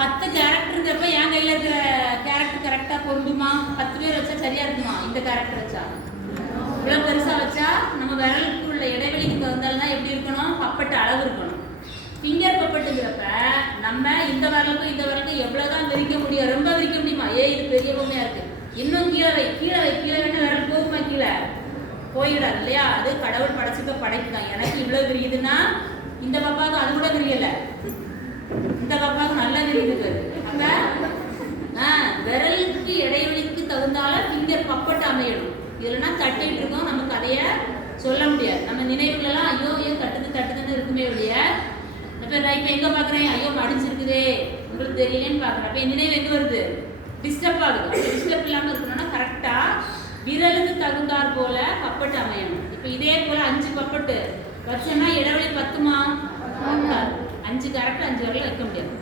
பத்து கேரக்டருங்கிறப்ப என் கையில இருக்கிற கேரக்டர் கரெக்டா பொருந்துமா? பத்து பேர் வச்சா சரியா இருக்குமா? இந்த கேரக்டர் வச்சா? இவ்வளவு பெருசா வச்சா நம்ம விரலுக்கு உள்ள இடைவெளிக்கு தகுந்தால்தான் எப்படி இருக்கணும்? பப்பட்டு அளவு இருக்கணும். ஃபிங்கர் பப்பட்டுங்கிறப்ப நம்ம இந்த விரலுக்கும் இந்த விரலுக்கும் எவ்வளவுதான் விரிக்க முடியும்? ரொம்ப விரிக்க முடியுமா? ஏ இது பெரிய பொம்மையா இருக்கு. இன்னும் கீழே வை கீழே வை கீழே வேணும் விரல் போகுமா கீழே? போயிடாது இல்லையா? அது கடவுள் படைச்சிக்க படைக்கலாம் தான். எனக்கு இவ்வளவு விரியுதுன்னா இந்த பாப்பாவுக்கு அது கூட விரியல. இந்த பப்பா நல்லா அப்ப விரலுக்கு இடைவெளிக்கு தகுந்தால ஃபிங்கர் பப்பட்டு அமையணும். இதுலனா தட்டிட்டு இருக்கோம் நம்ம கதையை சொல்ல முடியாது. நம்ம நினைவுகளெல்லாம் ஐயோ ஐயோ தட்டுது தட்டுதுன்னு இருக்குமே ஒழிய இப்போ நான் இப்போ எங்கே பார்க்குறேன் ஐயோ மடிச்சிருக்குதே உங்களுக்கு தெரியலேன்னு பார்க்குறேன் அப்போ என் நினைவு எங்கே வருது? டிஸ்டர்ப் ஆகுது. டிஸ்டர்ப் இல்லாமல் இருக்கணும்னா கரெக்டாக விரலுக்கு தகுந்தாற் போல பப்பட்டு அமையணும். இப்போ இதே போல அஞ்சு பப்பட்டு வச்சோம்னா இடைவெளி பத்துமா? அஞ்சு கரெக்டாக அஞ்சு வரல வைக்க முடியாது.